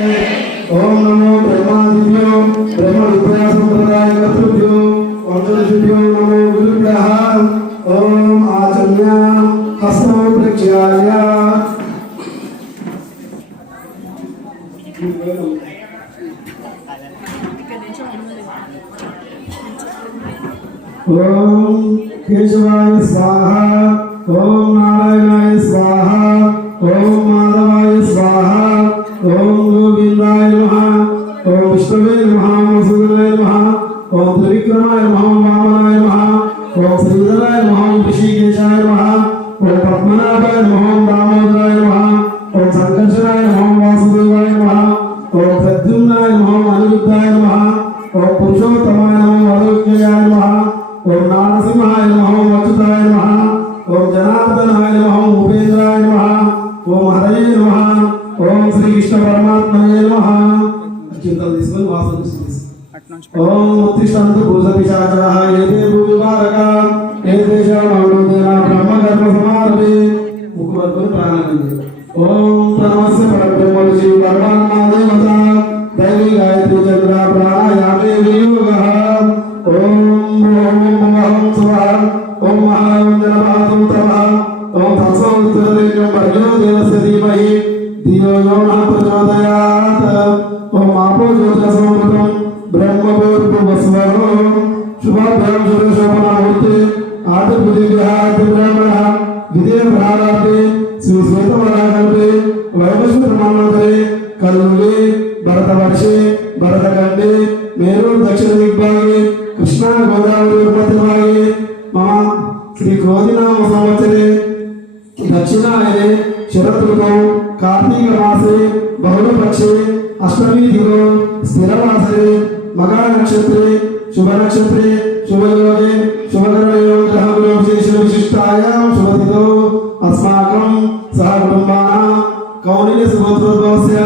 ओम नमो ब्रह्मादिभ्यो ब्रह्म विद्या संप्रदाय कर्तृभ्यो वंशऋषिभ्यो नमो गुरुभ्यः। ओम आचम्य हस्तो प्रक्षाल्य ओम केशवाय स्वाहा ओम नारायणाय स्वाहा ओम माधवाय स्वाहा ओम गोविंदाय नमः ओम विष्णवे नमः ओम सुदनाय नमः ओम त्रिविक्रमाय नमः ओम वामनाय नमः ओम श्रीधराय नमः ओम ऋषिकेशाय नमः ओम पद्मनाभाय नमः ओम दामोदराय नमः ओम संकर्षणाय नमः ओम वासुदेवाय नमः ओम प्रद्युम्नाय नमः ओम अनिरुद्धाय नमः ओम पुरुषोत्तमाय नमः ओम अरोग्याय नमः ओम नारसिंहाय नमः ओम अच्युताय नमः ओम जनार्दनाय नमः ओम उपेन्द्राय नमः ओम हरये नमः ओम श्री कृष्ण परमात्मने नमः। अच्युताय दिसवन वासुदेव ओम उत्तिष्ठन्तु भूतपिशाचाः एते भूमिभारका एतेषां अवरोधेन ब्रह्मकर्म समारभे मुखवर्गो प्राणानन्दे ओम प्रणवस्य परब्रह्म ऋषि परमात्मा देवता दैवी गायत्री चन्द्रा प्राणायामे वियोगः ओम ओम स्वाहा ओम महावन्दनमातु तमः ओम तत्सवितुर्वरेण्यं भर्गो देवस्य धीमहि धियो यो नः प्रचोदयात् ओम आपो ज्योतिरसमृतं ब्रह्मभूर्भुवस्वरो शुभाभ्यां शुभशोभनामूर्ते आदिपुरुषः आदिब्रह्मणः विदे प्रारब्धे श्री श्वेतवराहकल्पे वैवस्वतमन्वन्तरे कल्युगे भरतवर्षे भरतखण्डे मेरु दक्षिण दिग्भागे कृष्णा गोदावरी मध्यभागे मम श्री क्रोधिनाम संवत्सरे दक्षिणायने शरद ऋतौ कार्तिक मासे बहुलपक्षे अष्टमी दिनो स्थिरवासरे मघा नक्षत्रे शुभ नक्षत्रे शुभयोगे शुभकरणयोगे ग्रहविशेष विशिष्टायां शुभतिथौ अस्माकं सह कुटुम्बानां कौलिन्य सुभद्रोद्भवस्य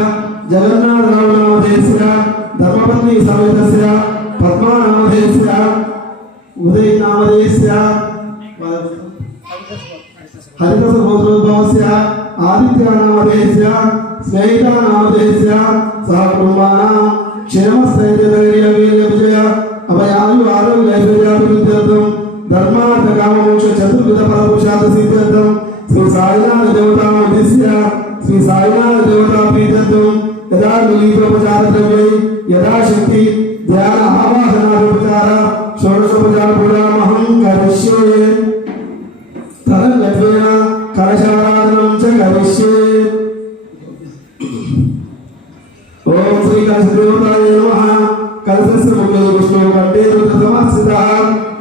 जगन्नाथ नामधेयस्य धर्मपत्नी समेतस्य पद्मा नामधेयस्य उदय नामधेयस्य हरित सुभद्रोद्भवस्य आदित्य नामधेयस्य स्नेहिता नामधेयस्य सह कुटुम्बानां क्षेमस्थैर्यधैर्यवीर्यविजय अभयायु आरोग्य ऐश्वर्याभिवृद्ध्यर्थं धर्मार्थ काममोक्ष चतुर्विध फलपुरुषार्थ सिद्ध्यर्थं श्री साईनाथ देवता उद्दिश्य श्री साईनाथ देवता प्रीत्यर्थं यदा मिलितोपचार द्रव्यै यदा शक्ति ध्यान आवाहनादोपचार षोडशोपचार पूजामहं करिष्ये तदन्यत्वेन कलशाराधनं च करिष्ये। ओम श्री कलशदेवताय नमः। कलशस्य मुखे विष्णु कंठे रुद्रसमास्थितः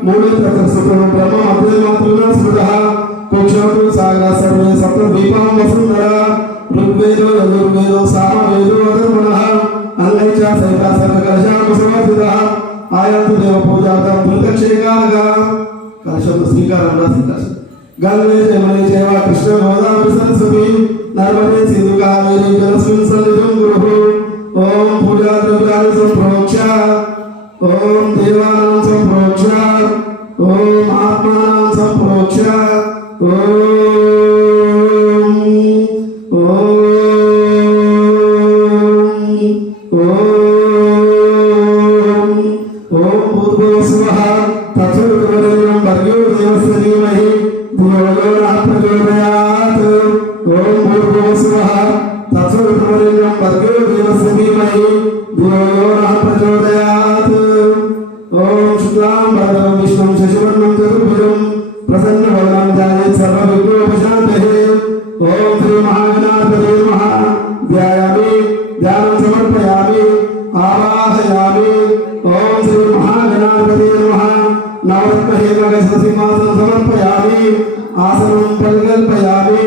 मूले तत्सर्वं ब्रह्म मध्ये मातृना स्मृतः कुक्षौ सागरः सर्वे सप्तद्वीपां वसुन्धरा ऋग्वेदो यजुर्वेदो सामवेदो अधर्वणः अंगै च सहिता सर्वकलशां समर्पितः आयन्तु देव पूजार्थं धृतक्षेकालः कलशं स्वीकारं नास्ति गंगे जमुने चैव कृष्ण गोदावरी सरस्वती नर्मदे सिन्धु कावेरी जलस्मिन् सन्निधिं कुरु। ओम पूजा द्रव्याणि सम्प्रोक्ष्य ओम देवानां सम्प्रोक्ष्य ओम आत्मानां सम्प्रोक्ष्य ओम ओम ओम भूर्भुवस्सुवः तत्सवितुर्वरेण्यं भर्गो देवस्य धीमहि धियो यो नः प्रचोदयात् ओम भूर्भुवस्सुवः तत्सवितुर्वरेण्यं भर्गो देवस्य धीमहि धियो यो नः प्रचोदयात् ओम शुक्लांबरधरं विष्णुं शशिवर्णं चतुर्भुजं प्रसन्नवदनं ध्यायेत् सर्वविघ्नोपशान्तये। ओम श्री महागणाधिपतये नमः। ध्यायामि ध्यानं समर्पयामि आवाहयामि। ओम श्री महागणाधिपतये नमः। नवरत्नहेमगजसिंहासनं समर्पयामि आसनं परिकल्पयामि।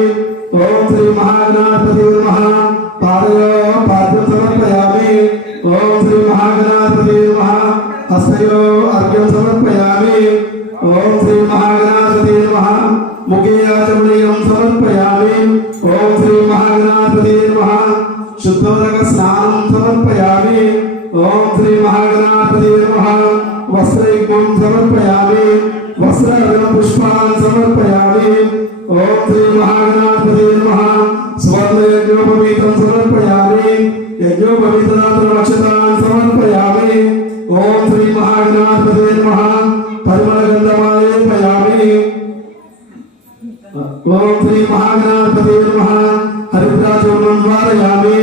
ओम श्री महागणाधिपतये नमः। पादयोः पाद्यं समर्पयामि। ओम श्री महागणाधिपतये नमः। हस्तयोः अर्घ्यं समर्पयामि। ओम श्री महागणाधिपतये नमः। मुखे आचमनीयं समर्पयामि। ओम श्री महागणाधिपतये नमः। शुद्धोदक स्नानं समर्पयामि। ओम श्री महागणाधिपतये नमः। वस्त्रयुग्मं समर्पयामि। वस्त्रार्घ्यं पुष्पान् समर्पयामि। ओम श्री महागणाधिपतये नमः। सुवर्णयज्ञोपवीतं समर्पयामि यज्ञोपवीतदातरमक्षतान् समर्पयामि ओम श्री महागणाधिपतये नमः परिमलगन्धमालेपयामि ओम श्री महागणाधिपतये नमः हरिद्राचूर्णं वारयामि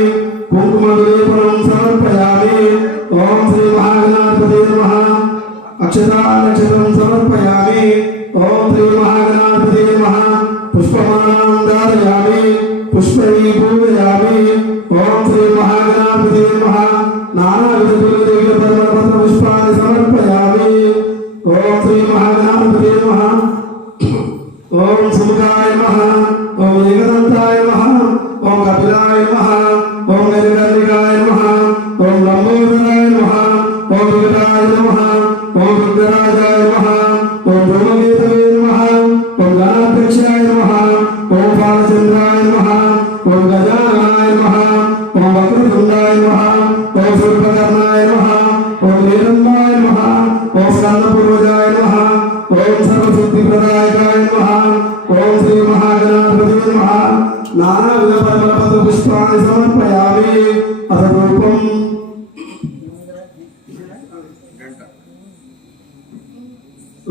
कुङ्कुमविलेपनं समर्पयामि ओम श्री महागणाधिपतये नमः अक्षतानक्षतं समर्पयामि ओम श्री महागणाधिपतये नमः पुष्पमालां धारयामि पुष्पैः पूजयामि ओम श्री महागणाधिपतये नमः नानाविधपुष्पाणि समर्पयामि ओम श्री महागणाधिपतये नमः ओम सुमुखाय नमः ओम एकदन्ताय नमः ओम कपिलाय नमः ओम गजकर्णिकाय नमः ओम लंबोदराय नमः ओम विकटाय नमः ओम रुद्रराजाय नमः ओम धूमकेतवे नमः ओम गणाध्यक्षाय नमः ओम बालचंद्राय नमः ओम गजाननाय नमः ओम वक्रतुंडाय नमः ओम सूर्पकर्णाय नमः ओम नीलंबाय नमः ओम स्कंदपूर्वजाय नमः ओम सर्वसिद्धिप्रदायकाय नमः ओम श्री महागणाधिपतये नमः नानाविधपद्मपुष्पाणि समर्पयामि अथरूपम्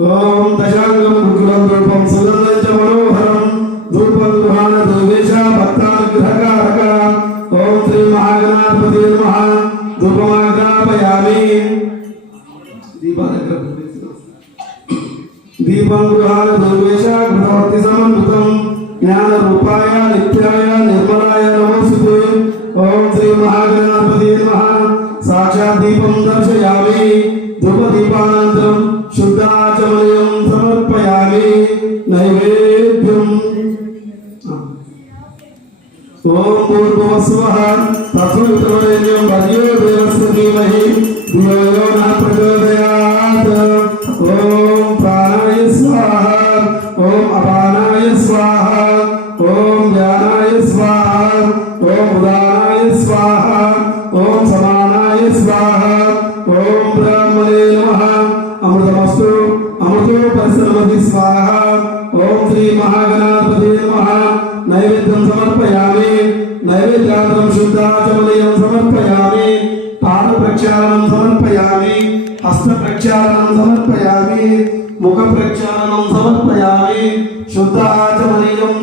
ओम दशांगं मुकुलं रूपं सुगन्धं च मनोहरं धूपं गृहाण देवेश भक्तानुग्रहकारक ओम श्री महागणाधिपतये नमः धूपमाग्रापयामि दीपं गृहाण देवेश घृतवर्ति समन्वितं ज्ञानरूपाय नित्याय निर्मलाय नमोस्तुते ओम श्री महागणाधिपतये नमः साक्षात् दीपं दर्शयामि धूपदीपानन्तरं शुद्धाचमनीयं समर्पयामि नैवेद्यम् ओम भूर्भुवस्वः तत्सवितुर्वरेण्यं भर्गो देवस्य धीमहि धियो यो नः प्रचोदयात् ओम प्राणाय स्वाहा ओम अपानाय स्वाहा ओम ज्ञानाय स्वाहा ओम उदानाय स्वाहा ओम समानाय स्वाहा ओम ब्रह्मणे नमः अमृतमस्तु अमृतो परिसरमति स्वाहा ओम श्री महागणाधिपतये नमः नैवेद्यं समर्पयामि नैवेद्यानन्तरं शुद्धाचमनीयं समर्पयामि पादप्रक्षालनं समर्पयामि हस्तप्रक्षालनं समर्पयामि मुखप्रक्षालनं समर्पयामि शुद्धाचमनीयं